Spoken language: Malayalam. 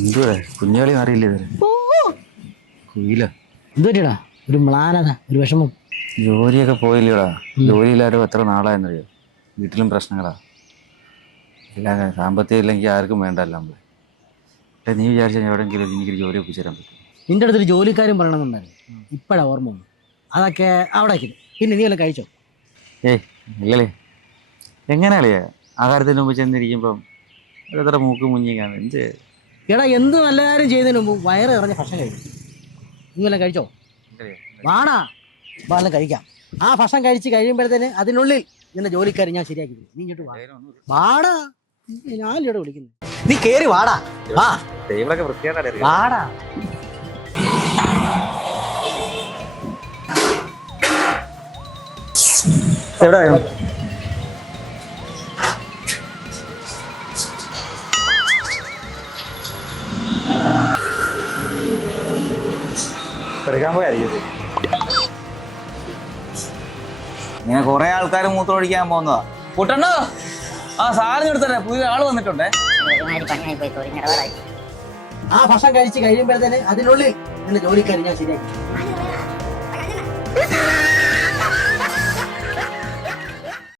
എന്തുവാ കുഞ്ഞുകളി അറിയില്ല ഇവര് കുയില എന്തുപറ്റിയടാ? ഒരു മ്ലാനത, ഒരു വിഷമം. ജോലിയൊക്കെ പോയില്ലടാ. ജോലിയില്ലാരും എത്ര നാളായെന്നറിയോ? വീട്ടിലും പ്രശ്നങ്ങളാ. എല്ലാം സാമ്പത്തികം ഇല്ലെങ്കിൽ ആർക്കും വേണ്ടല്ലോ നമ്മള്. നീ വിചാരിച്ചാൽ എവിടെയെങ്കിലും എനിക്കൊരു ജോലി ഒപ്പിച്ചു തരാൻ പറ്റും? നിന്റെ അടുത്തൊരു ജോലിക്കാരും പറയണമെന്നുണ്ടായിരുന്നു. ഇപ്പഴാ ഓർമ്മ വന്നു. അതൊക്കെ അവിടെ പിന്നെ നീ വല്ലതും കഴിച്ചോ? ഏയ് ഇല്ലല്ലേ. എങ്ങനെ അളിയാ ആഹാരത്തിന് മുമ്പ് ചെന്നിരിക്കുമ്പം ഓരോരുത്തരുടെ മൂക്ക് മുങ്ങിക്കാണ് എന്ത്? എടാ, എന്ത് നല്ല കാര്യം ചെയ്തതിന് മുമ്പ് വയറ് നിറഞ്ഞ ഭക്ഷണം കഴിക്കും. നീ വല്ലതും കഴിച്ചോ? വാടാ, വല്ലതും കഴിക്കാം. ആ ഭക്ഷണം കഴിച്ച് കഴിയുമ്പോഴത്തേന് അതിനുള്ളിൽ നിന്റെ ജോലിക്കാരൻ ഞാൻ ശരിയാക്കി തരും. നീ ഇങ്ങോട്ട് വാടാ, ഞാൻ ഇവിടെ വിളിക്കുന്നു. നീ കേറി വാടാ, വാ ടേബിളൊക്കെ വൃത്തിയായിട്ടാണ്. വാടാ. എവിടെ എടുക്കാൻ പോയായിരിക്കും. ഇങ്ങനെ കുറെ ആൾക്കാർ മൂത്രമൊഴിക്കാൻ പോകുന്നതാ. കൂട്ടണ്ടോ? ആ സാറിന് എടുത്തേ, പുതിയ ആള് വന്നിട്ടുണ്ടേ. ആ ഭക്ഷണം കഴിച്ച് കഴിയുമ്പോഴത്തേന് അതിനുള്ളിൽ നിന്റെ ജോലിക്കാരൻ ഞാൻ ശരിയാക്കി.